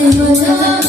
Suspect.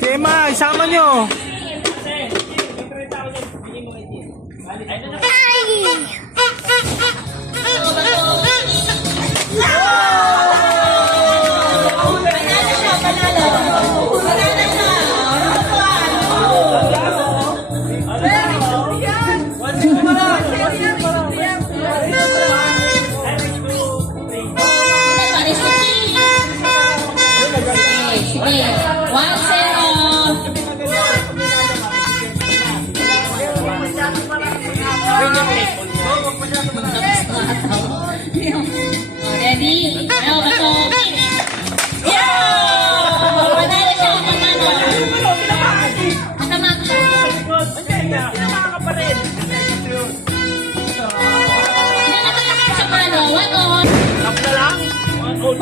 Tema, isama nyo. Ready? Ayaw ba ito? Yeah! Panalo siya, panalo. Matamak siya. Pinanatak siya palo. One on. One on.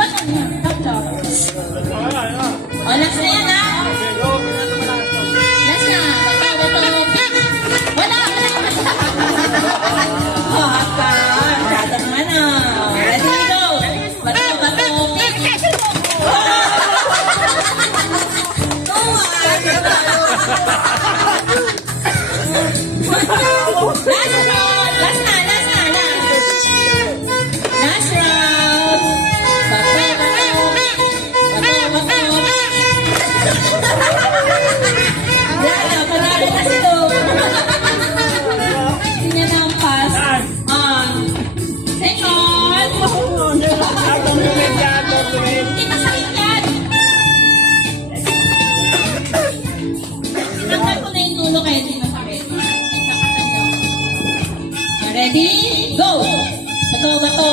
O, last na yan, ha? Last na. Bato. Wala. Haka. Datang mana? Ready, go. Bato. Last round. Panalo na sila. Hindi niya nampas. Second. Hindi masakit yan. Tinanggal ko na yung dulo kaya hindi masakit. Ready? Go! Bato.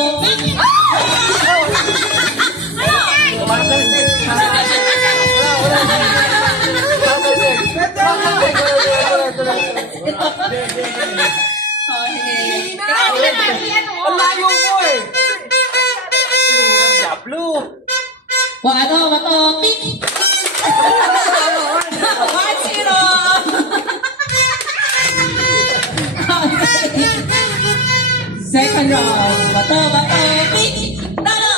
Ang layo mo eh. Bato, pick! 1-0! Second round. Bato, pick! Talo!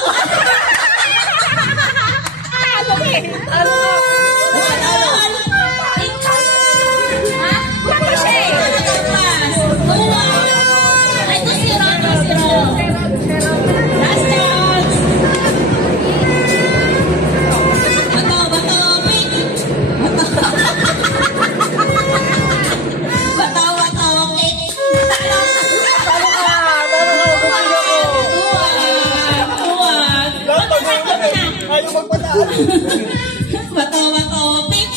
Last chance! Bato, pick! Bato, pick! Bato, pick!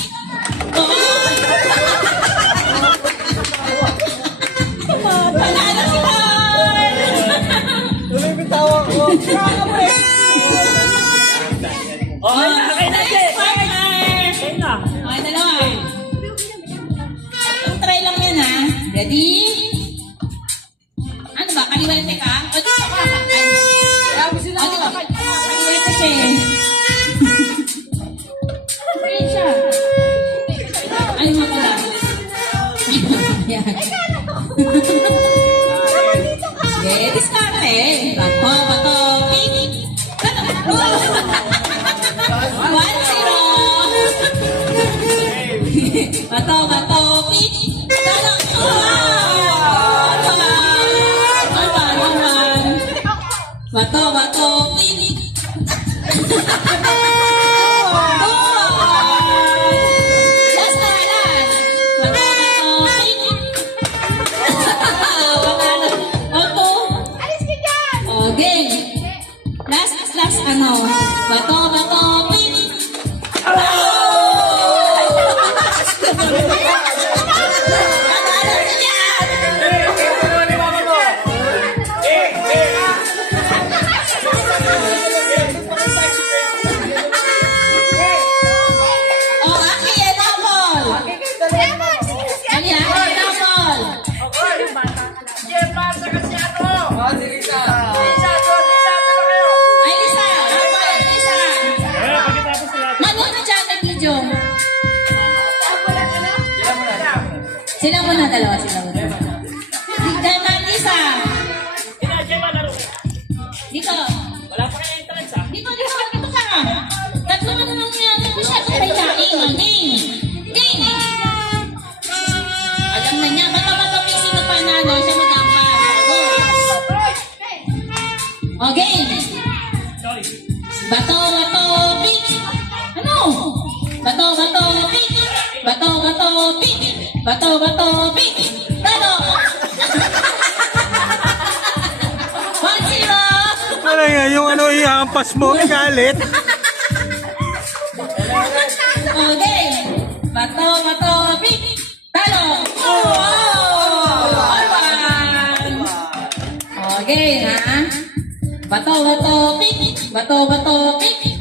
Panalo si Paul! Tuloy bitawa ko. Okay na, partner! Okay, dalawa. Ang try lang yan, ha? Ready? Ano ba? Kaliwete ka? O, di ka kakakal. O, di ba? Kaliwete siya eh. Ayan siya. Ay, mo pala. Yan. Okay, diskarte. Bato, pick. 1-0. Bato, pick. Bato, pick. Last na, last. Bato, pick. Bato. Okay. Last, Bato, pick. Sila muna, dalawa sila muna. Dalawa, Lisa. Dito. Wala pa kaya entrance ah. Dito ka. Tatlo na lang yan. Masyado kayo na. Ingay. Bato, pink. Talo. 1-0. Ano yan? Yung ano, ihampas mo, galit. Okay. Bato, pink. Talo. Oh, all-one. Okay, ha? Bato, pink. Bato, pink.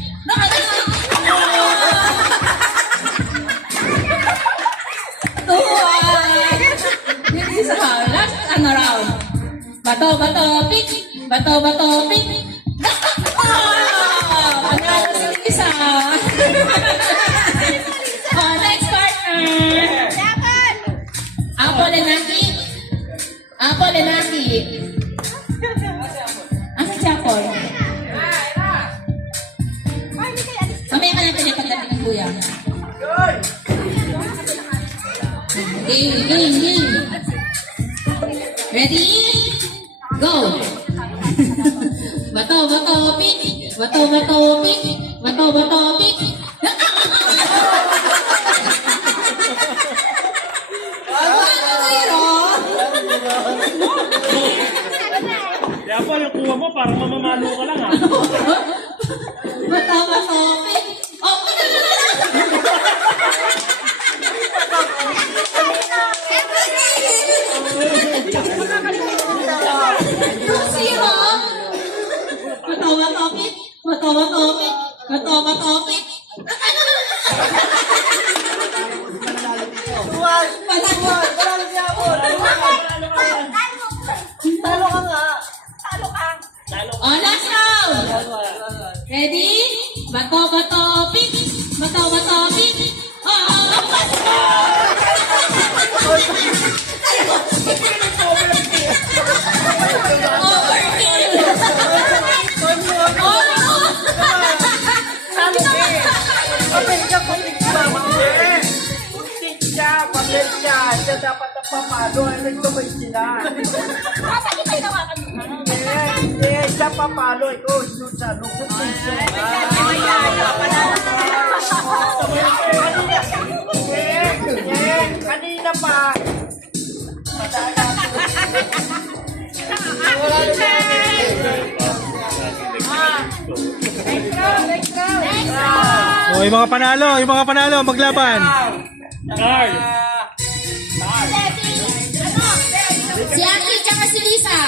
Hindi sa last ano round. Bato, pink. Bato, pink. Panalo si Lisa. Oh, next partner. Apple and Naki. Apple and Naki. Asan si Apple? Mamaya ka natin yung pagdating ng kuya. Game. Ready? Go! Bato, pink. Bato, pink. Bato, pink. Kaya po, yung kuha mo, parang mamamalo ka lang, ha? Bato, pink. Oh, zero. Bato, pink. Bato, pink. Talo ka nga. Oh, last round. Ready? Bato, pink. Bato, pink. Siya dapat ang papalo. Nagtumay sila. Hindi, siya papalo. Ikaw, susan. Kanina pa. Oh, yung mga panalo, maglaban. Si Aki tsaka si Lisa.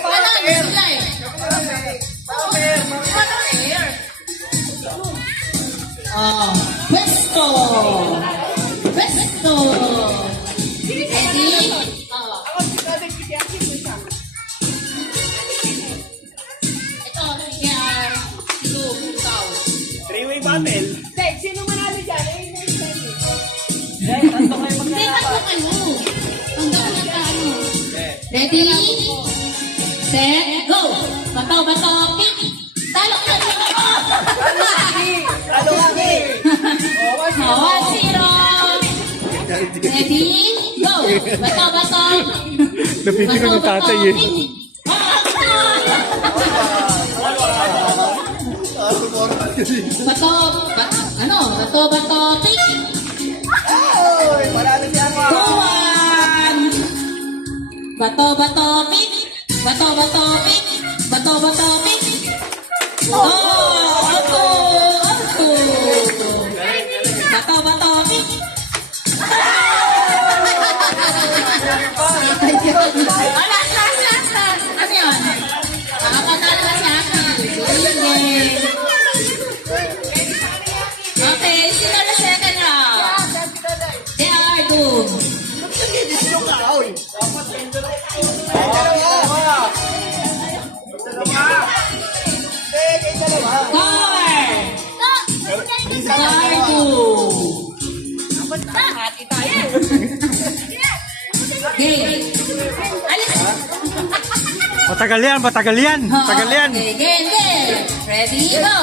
Ano sila eh? Oh, Pwesto. Ready? Oh. Ito, sige, ikaw. Three-way battle. Sino manalo dyan? Hindi, ano? Ang dami na ano. Ready? Set, go! Bato, pink. Talo ka! Ano kami? 1-0. Ready? Go! Bato. Napipigil ng tatay eh. Pink. Bato, pink. Oy, marami siya mo. 2-1. Bato, pink. Bato, pink. Oh, auto. Bato, pink. Last. Ano yun? Nakapanalo na si Aki. Sige. Okay, sino na second round? They are doomed. Game. Alis. Matagal yan. Okay, game. Ready, go.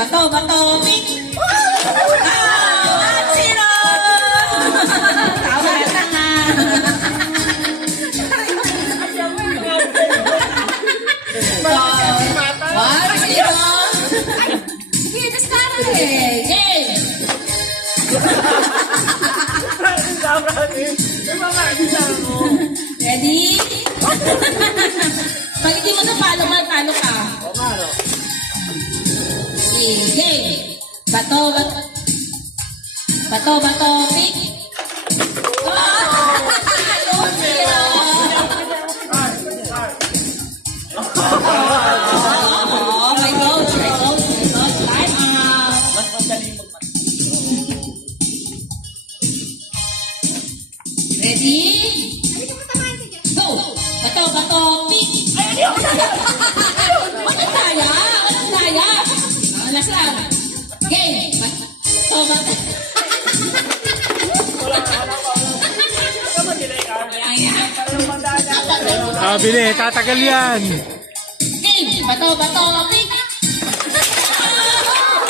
Bato, pink. 1-0. Tawa na nga. Sige, discard eh. Game. Ready? Pag hindi mo napalo, talo ka. Game. Bato, pick. Oh, my coach. Time out. Ready? Go! Bato, pick! Walang daya! Last lang. Game! Bato. Ayan. Bili, tatagal yan. Game! Bato, pick!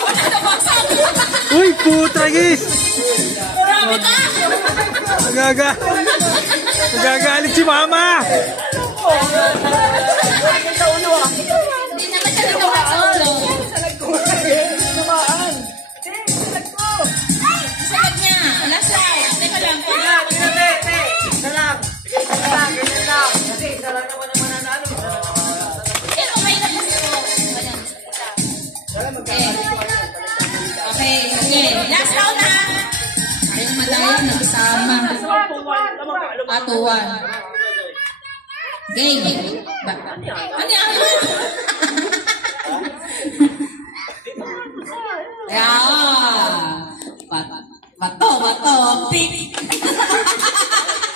Wala na baksak! Uy, putragis! Marami ka! Nagagalit si mama! Hindi naman siya nagawa sa ulo. Salag niya. Last round. Teka lang. Pero may nagpasiro. Okay. Last round na. Ayong madaya nagsama. Atuan. Game. Ano yan? Bato, pick.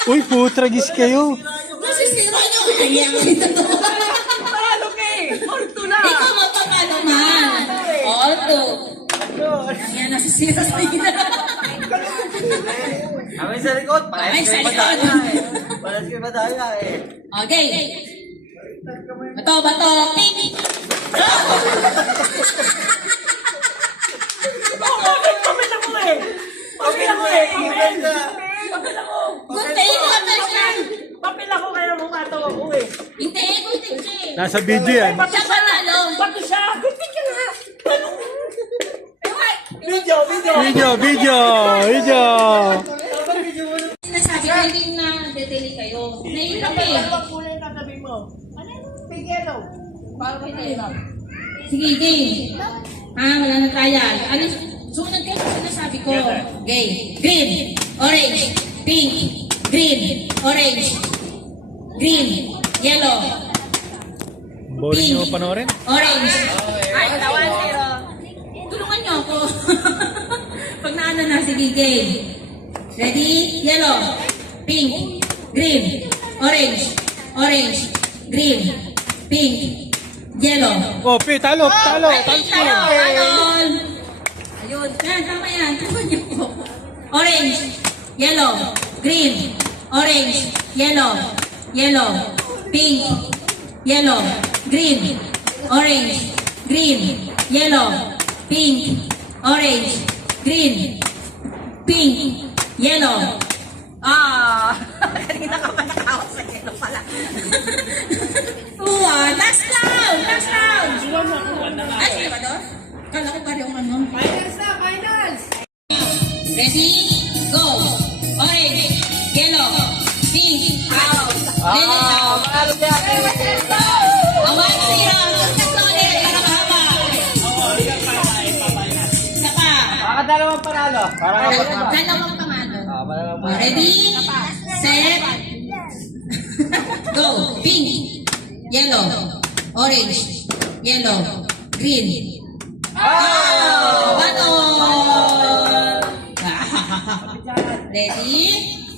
Uy, putragis kayo. Nasisira niyo kaya. Ikaw magpapalo man. Orto. Kaya nasisira sa ina. Kami sa likod. Ay, sa likod. Palas kayo madaya eh. Okay. Bato, pick. Papel ako eh. Papel na. Good day, attention. Papel ako kaya bumato ako eh. Hindi, good day. Nasa video yan. Siya panalo. Bato siya. Gusto ka nga. Video. Sinasabi ko hindi na detali kayo. Nahihirap eh. Dalawang kulay ang tatabi mo. Ano yun? Big yellow. Para kita yun. Sige, game. Wala na trial. Ano, sunod kayo sa sinasabi ko. Game. Green, orange, pink, green, orange, green, yellow, Boring nyo panoorin? orange. Ay, tawan, pero tulungan niyo ako. Pag naano na, sige, game. Ready? Yellow, pink, green, orange, green, pink, yellow. Oh, talo. Ayun. Yan, tama yan. Tulungan niyo po. Orange, yellow, green, orange, yellow, pink, yellow, green, orange, yellow, pink, orange, green, pink, yellow. Kanina ka pa nakawa sa yellow pala. Last round. Ay, sino ba doon? Kala ko ba yung ano? Finals na, finals! Ready? Go! Orange, yellow, pink, out. Out. Awan siya. Tatlo ulit. Para mahaba. Isa pa. Dalawang panalo. Dalawang pamano. Ready? Set. Go! Pink, yellow, orange, yellow, green. Bato! Ready?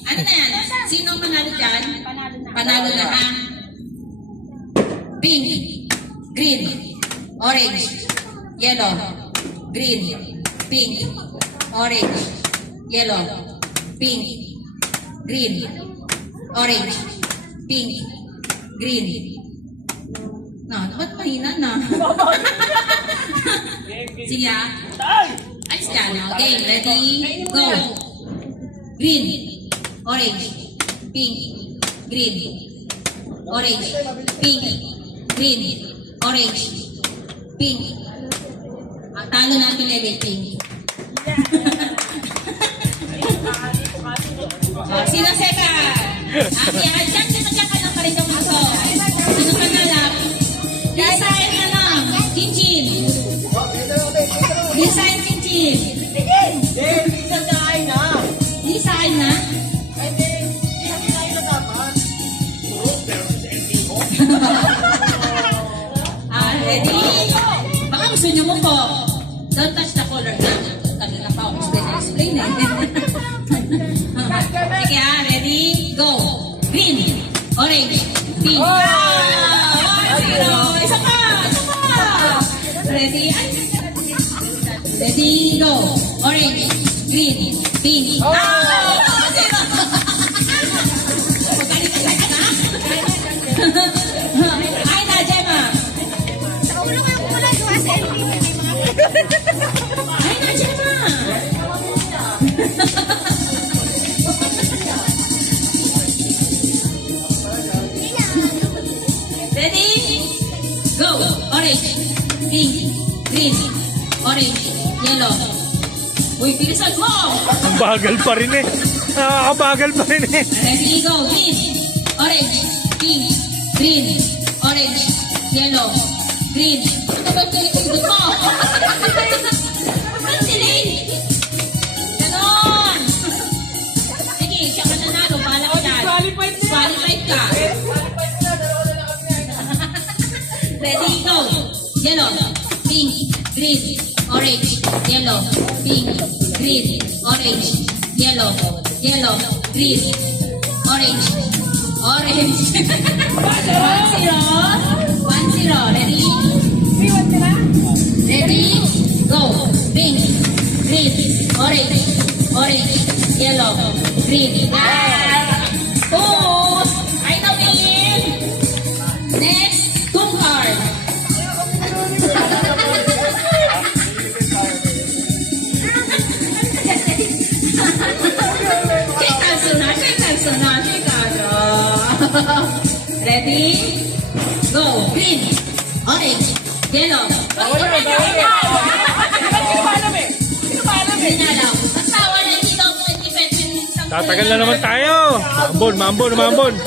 Ano na yan? Sino ang panalo dyan? Panalo na ha? Pink, green, orange, yellow, green, pink, orange, yellow, pink, green, orange, pink, green. Ba't mahina na? Sige ah. Alis ka na. Okay, ready? Go. Green, orange, pink, green, orange, pink, green, orange, pink. Ang talo natin level pink. Sino second? Yan. Diyan, magkakalang pa rin yung aso. Sino pangalap? Lisa and Chinchin. Lisa and Chinchin. Minsan kain na. Lisa and na? Ready? Baka gusto niyo mo po. Don't touch the color na. Kanina pa ako explain eh. Sige ready? Go. Green, orange, pink. Zero. Isa pa. Ready? Ready, go. Orange, green, pink. Zero. Magaling ka lang na? Ay na, Gemma. Ay na, Gemma. Ready? Go! Orange, pink, green, orange, yellow. Uy, bilisan mo! Ang bagal pa rin eh. Nakakabagal pa rin eh. Ready? Go! Green, orange, pink, green, orange, yellow, green. Ano ba pinipindot mo? Ang siling! Ganon! Sige, siya ka nanalo. Bahala ka dyan. Qualified ka. Ready, go! Yellow, pink, green, orange, yellow, pink, green, orange, yellow, yellow, green, orange, orange. 1-0. 1-0. Ready? Ready? Go! Pink, green, orange, orange, yellow, green. Oh! I know win! Next, two card. Ready? Go! Green, orange, yellow. Basta wala dito Tatagal na naman tayo. Mambon.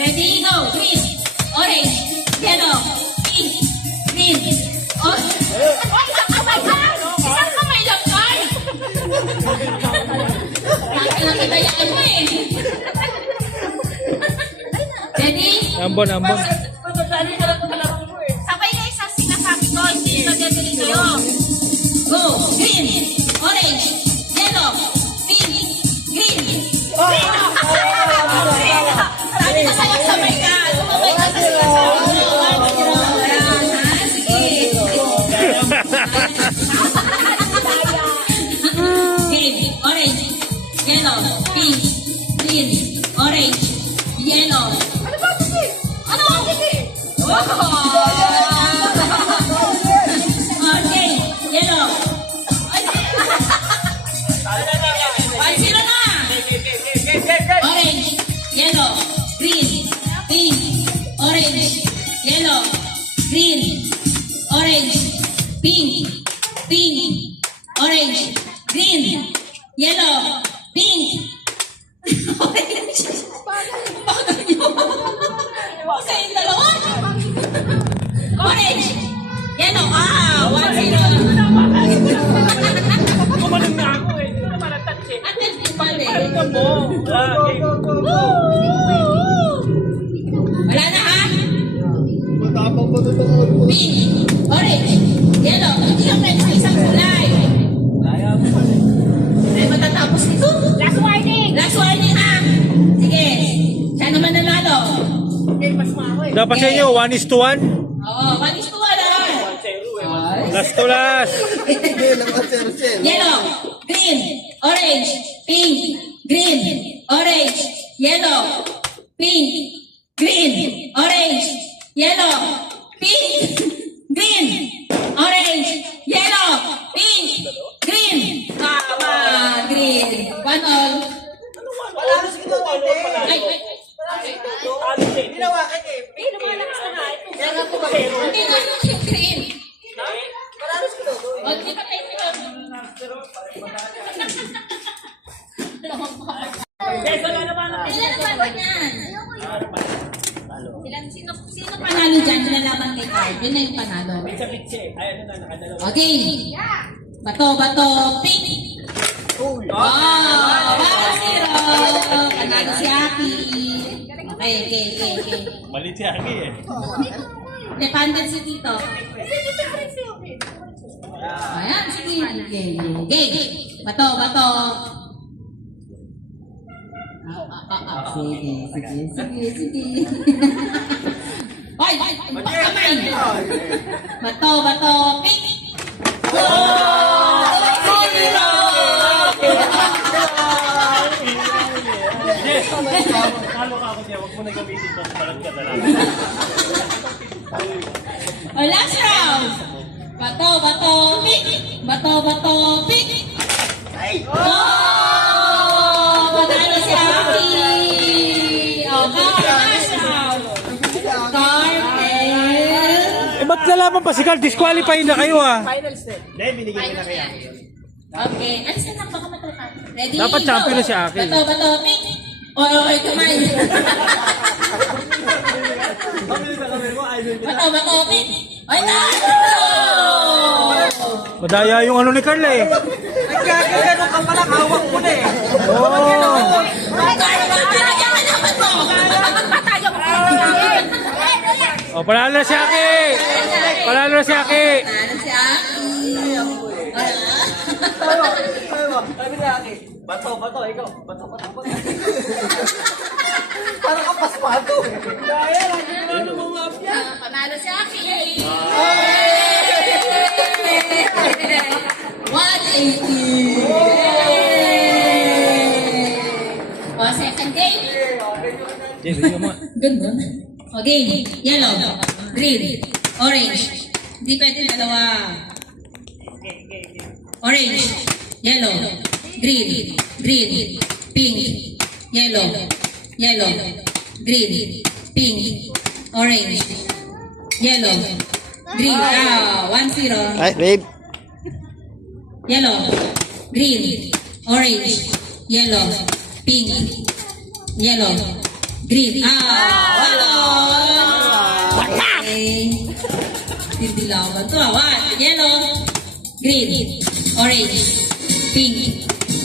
Ready? Go! Green, orange, yellow, pink, green, orange. Isang kamay lang tayo. Nakakitayaan mo eh. Ready? Ambon. Sabay kayo sa sinasabi ko, hindi magagaling kayo. Go! Green, orange, yellow, pink, green. Sabi ko sa'yo, sabay ka. Sumabay ka sa sinasabi ko. Green, orange, yellow, pink, green, orange, yellow. Ano? Okay, yellow. 1-0 na. Orange, yellow, green, pink, orange, yellow, green, orange, pink, orange, green, yellow, pink, orange. Bakit nyo? Sa'yo dalawa? Orange, yellow, 1-0. Kumalang na ako eh. Hindi naman natouch eh. At least pala eh. Wala na ha? Pink, orange, yellow. Hindi yung friends sa isang kulay. Ay, matatapos ito. Last warning. Last warning ha? Sige. Siya naman nanalo. Dapat sa inyo, 1:1. Oo, 1-1 ha? Last to last. Yellow, green, orange, pink, green, orange, yellow, pink, green, orange, yellow, pink, green, orange, yellow, pink, green. Tama, green. 1-1. Ay. Ginawakan eh. Hindi na yung green. O, di ba tayo Kailan na ba yan? Sino panalo dyan? Nilalaman kay Card. Yun na yung panalo. Okay. Bato, pink. Oh, 1-0. Panalo si Aki. Okay. Mali si Aki eh. Dependent si Tito. Ayan, sige. Game. Bato. Sige. Hoy, kamay. Bato, pink. Talo ka ako siya, huwag mo na gamitin ito. Palag ka talaga. Last round. Bato, pink. Bato, pink. Panalo si Aki. Okay, last round. Carmel. Ba't nalaman pa si Carl? Disqualify na kayo ah. Final step. Hindi, binigyan ko na kaya. Okay, alis na lang, baka matukan. Ready? Dapat go. champion na si Aki. Bato, pink. Okay, kamay. Bato, pink. Ay, Madaya yung ano ni Carl eh. Nagkakaganon ka pala, hawak mo na eh. Oh, panalo si Aki. Panalo si Aki. Sabi na Aki, bato, ikaw. Bato. Parang kapaspato. Kaya lang, ano mo mafia? Panalo si Aki. 180. Second game. Ganda. Okay, yellow, green, orange. Hindi pwede dalawa. Orange, yellow, green, pink, yellow, green, pink, orange, yellow, green. 1-0. Ay, babe. Yellow, green, orange, yellow, pink, yellow, green. Okay. Didilawan to. Yellow, green, orange, pink,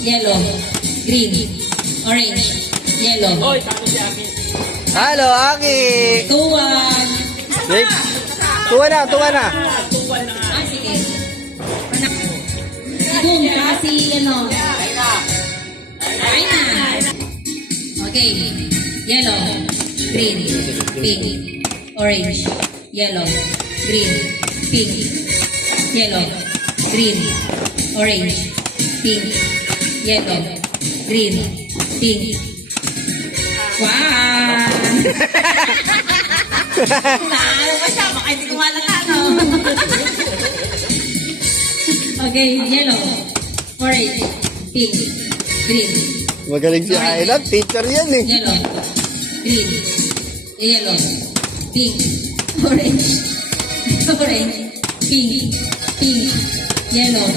yellow, green, orange, yellow. Halo, Aki. 2-1. Babe. Tuwa na. Sige. Boom, kasi ano. Ay na. Okay. Yellow, green, pink, orange, yellow, green, pink, yellow, green, orange, pink, yellow, green, pink. Wow! Naano ba siya? Baka hindi ko malata, no? Okay, yellow, orange, pink, green, Magaling si Aylan. Teacher yan eh. yellow, green, yellow, pink, orange, pink, yellow,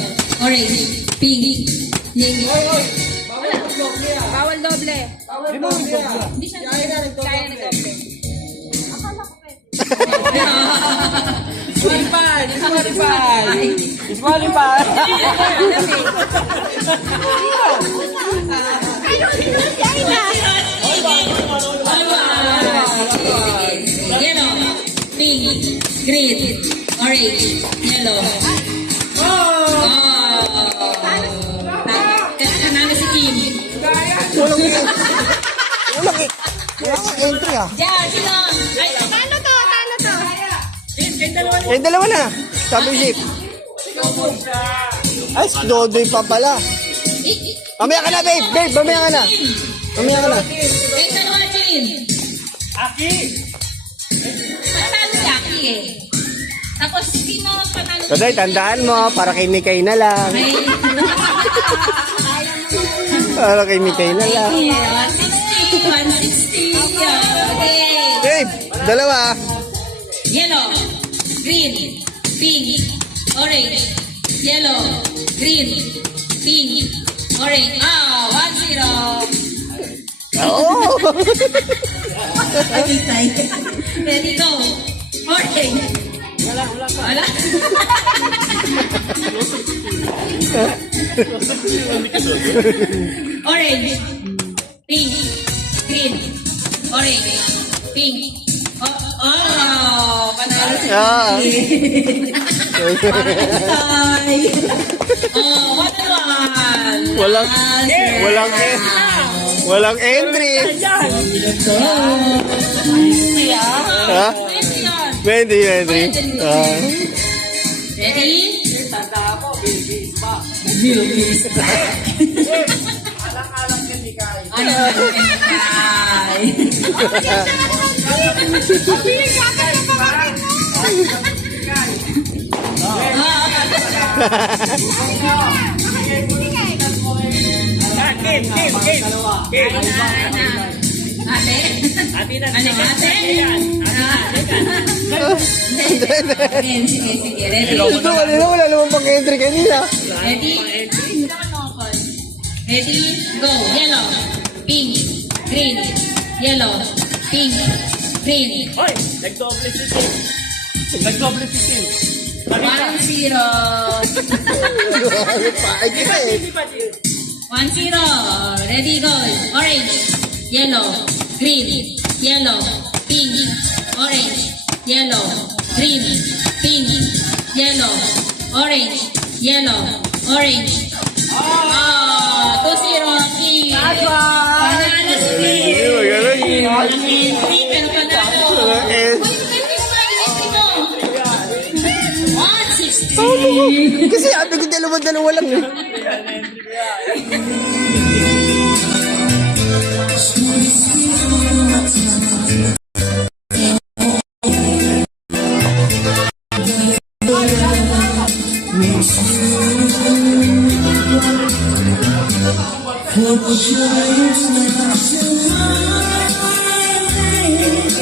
orange, pink, yellow. Bawal doble. Hindi siya kaya na doble. Disqualify. Yellow, pink, green, orange, yellow. Kanalo si Kim. Walang entry ah. Diyan, sino? Ay, talo to. Eh, dalawa na. Championship. Ay, Dodoy pa pala. Mamaya ka na, babe. Babe, mamaya ka na. Ay, dalawa, Chin. Aki! Panalo si Aki eh. Tapos, sino panalo? Dodoy, tandaan mo. Para kay Mikay na lang. Ay, Para kay Mikay na lang. 160. Okay. Babe, dalawa. Yellow, green, pink, orange, yellow, green, pink, orange. 1-0. Oo. Ready, go. Orange. Wala pa. Wala. Orange. Pink. Green. Orange. Pink. Oh, panalo si Ah. Tay. Oh, 1-1. Walang- Yes. Walang entry. Yan. Ha? Pwede yun. Pwede, pwede. Ah. Ready? Tanda mo, babies pa. Alang-alang ka ni Kai. Ano Tay? Yan, game. Ate? Ate na. Ano, ate? Yan. Game, sige. Ready? Ito, wala naman pang entry kanina. Ready? Ready? Go. Yellow. Pink. Green. Yellow. Pink. Green. Hoy, nag-double si Tim. 1-0. Paay kita eh. 1-0. Ready, go. Orange. Yellow. Green. Yellow. Pink. Orange. Yellow. Green. Pink. Yellow. Orange. Yellow. Orange. Oh, 2-0. King. Panalo si King. Magaling. Walang entry, pero panalo. Eh, Entry mo. 160. kasi sabi ko dalawa lang eh.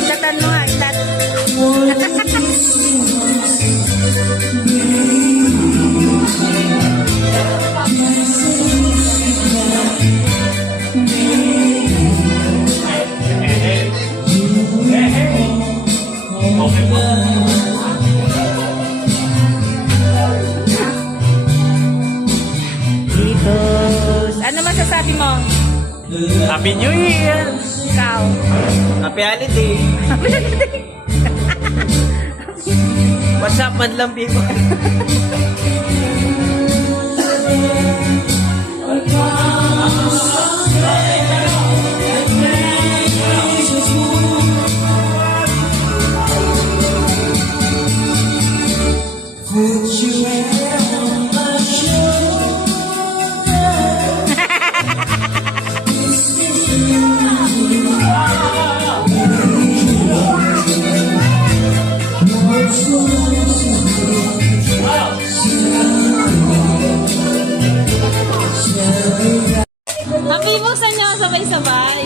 Itatan mo nga, itat. Titos. Ano masasabi mo? Happy New Year! Ikaw. Happy holiday. What's up, madlang people? Happy buksan niyo sabay-sabay.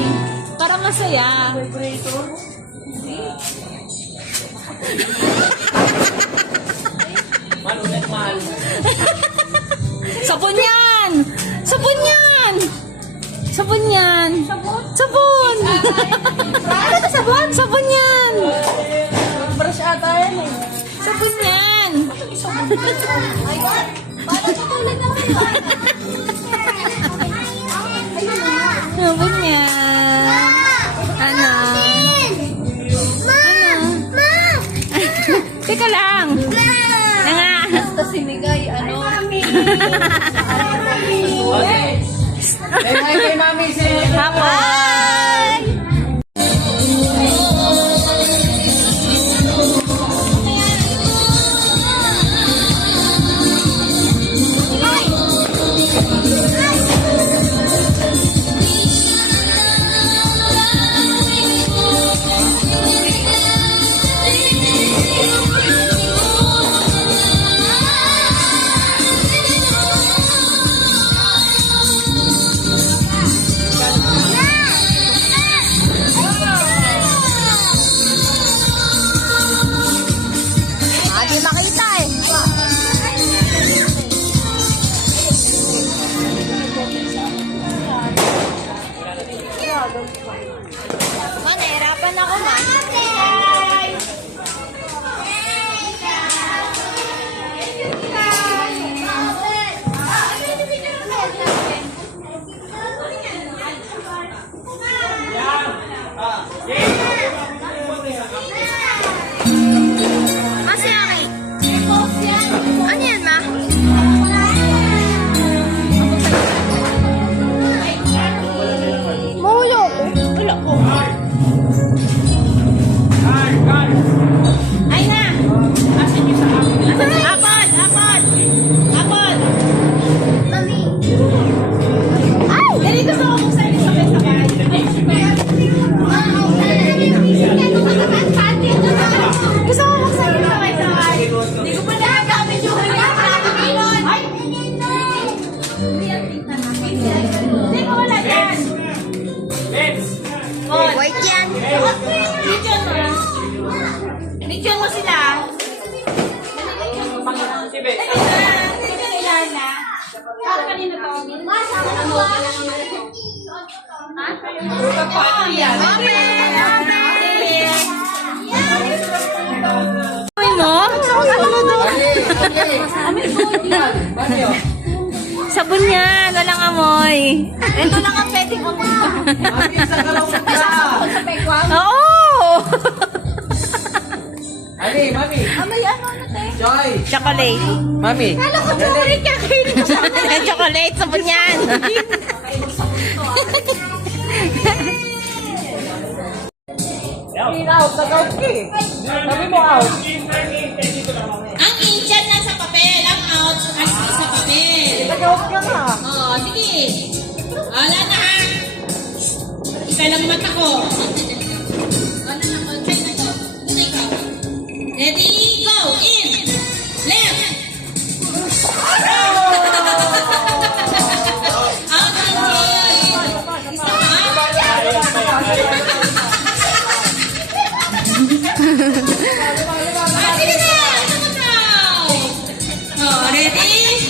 Para masaya. Sabon yan! Sabon yan! Sabon yan! Sabon! Ano ito sabon? Sabon yan! Brush ata yan eh. Sabon yan! Sabon yan! Ano? Teka lang! Nga! Basta sinigay, ano? Hey, mami, say Bye! Ma, nahirapan ako, ma. Kasi Aki. Ano yan, ma? Mahulog. Wala ko. Ay na! Asan yung sa akin? Apod! Apod! Apod! Ay! Ganito sa ako sa inyo sabay-sabay. Gusto ko sa inyo sabay-sabay. Hindi ko pa nagagamit yung Ay! Hindi ko wala yan. White yan. Picture mo. Picture mo sila. Kanina to. Amoy mo? Sabon yan, walang amoy. Ito lang ang pwedeng amoy. Oo! Mami, mami. Amoy ano na, te? Joy. Chocolate. Mami. Kala ko chocolate kakainin ko sa akin. Chocolate, sabon yan. Out, nag-out ka eh. Sabi mo out. Ang Indian nasa papel, ang out as sa papel. Nag-out ka na. Oo, sige. Wala na ha. Isa lang mata ko. Wala na ko. Check na to. Una ikaw. Ready, go! In! Left! Out, Indian! Isa sige na! Ito mo daw! Oh, ready?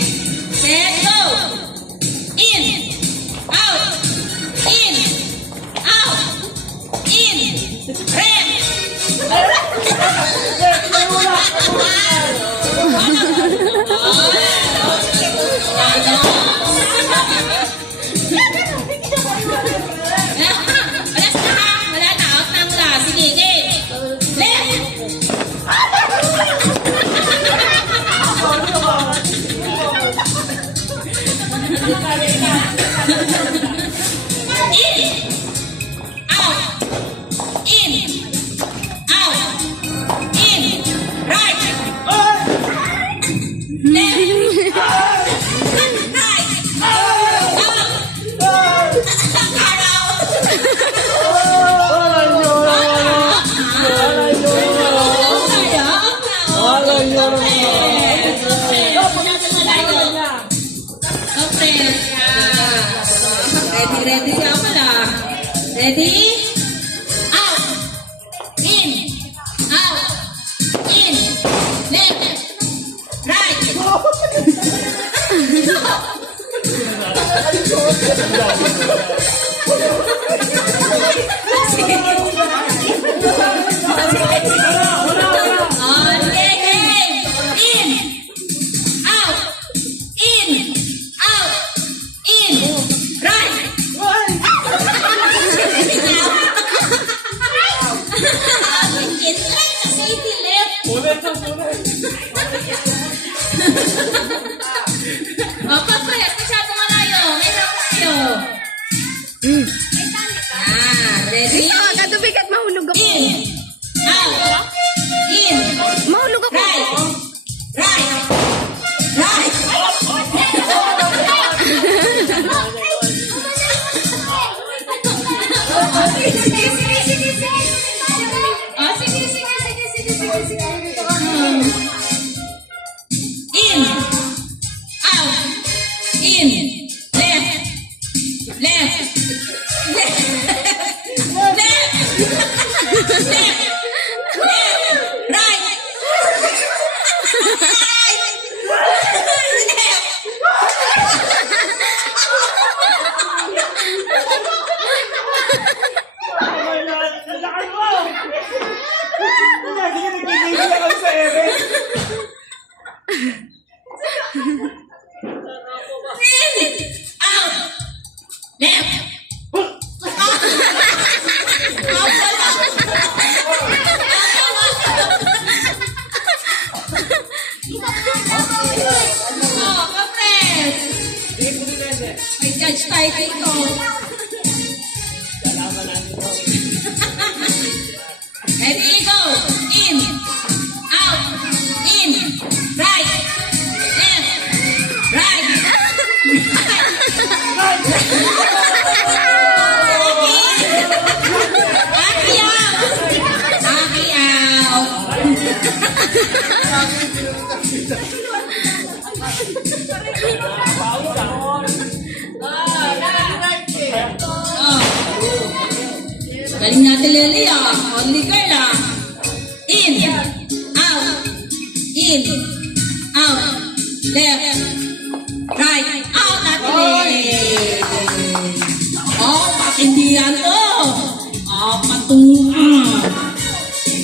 Set, go! In! Out! In! Out! In! Red! Wala na! Wala na! Out na mula! Sige, game! Left! In! Out! In! Out! In! Right! Left! Right! Ready siya pala. Ready? Out! In! Out! In! Left! Right! On game! In! Out! In! Out! In! Right! It's right na safety left. O, papayat. Masyado malayo. May lang tayo. Ready? Katubigat mahulog ako. In. Out. In. Mahulog ako. Right. Right. Right. In. Out. In. Left. Left. Left. Left. Left. Right. Left. May judge tayo dito. Ready, go! In, out, in, right, left, right. Aki out! Aki out! Oh. Galing natin, Lily, ah. Only girl, ah. In, out, in, out, left, right, out, natin, Lily. Oh, patindihan to. Oh, patungan.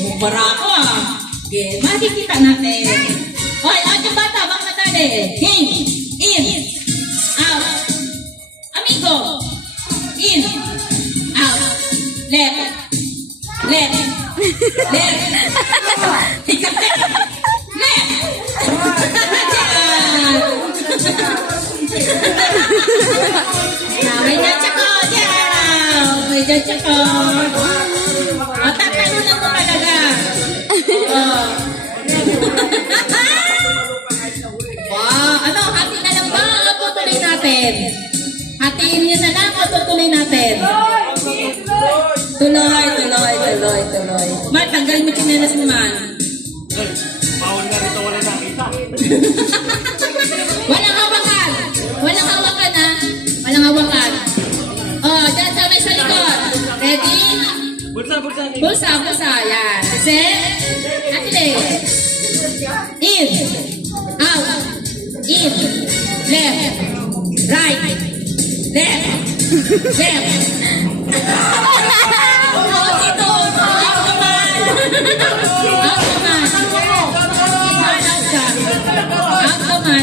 Mubara ko, ah. Okay, makikita natin. Hoy, out yung bata, baka natali. Game, in, out, amigo, in, out, left, left, left, left. May judge ako, dyan. May judge ako. O, tatanong mo talaga. Oh. Wow, ano, hati na lang ba? O tutuloy natin? Hatiin niyo na lang o tutuloy natin? Tuloy. Man, tanggalin mo chinelas mo, man. Bawal na rito, wala nakita. Walang hawakan. Walang hawakan, ha? Walang hawakan. Oh, dyan sa may sa likod. Ready? Bulsa. Bulsa. Yan. Set. Atile. In. Out. In. Left. Right. Left. Left. Oh, dito. Out naman. Out naman. Out ka.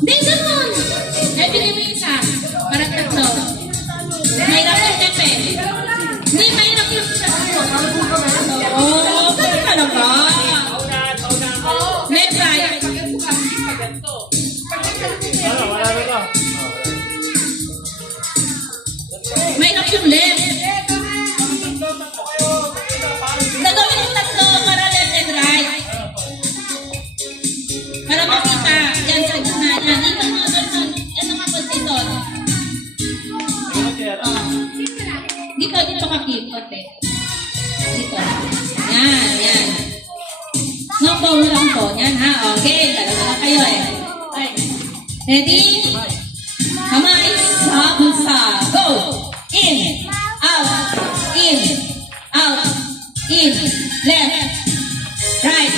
Hindi, ganun. Bibili mo isa. Parang tatlo. Mahirap yung tepe. Hindi, mahirap yung oh, pwede ka lang ba? Left, right. Wala rito. Mahirap yung left. Nagawin yung tatlo para left and right. Para makita. Yan sa gitna. Yan. Ito mo. Yan ang kapatidon. Dito ka kipot eh. Dito. Yan. No phone lang po. Yan ha. Okay. Talaga na kayo eh. Okay. Ready? Kamay sa bulsa. Go! In. Out. In. Out. In. Left. Right.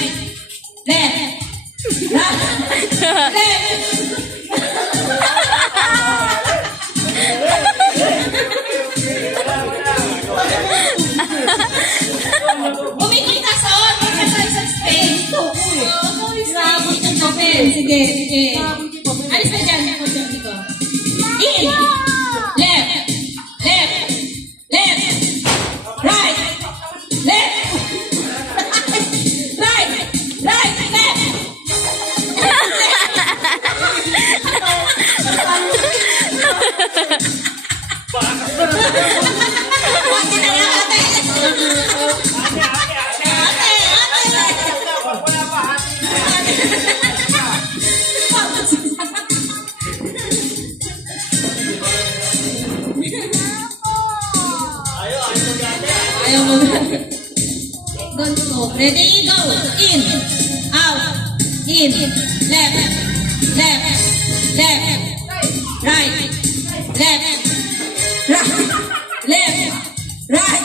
Left. Right. Left. Umikot ka son. Umikot ka sa space. Sabot yung papel. Sige. Alis na dyan. In. Left. Right. Left. Right. Left. Ate na nga, ate. Ayaw mo ba? Go. Ready, go. In. Out. In. Left. Right. Left. Right.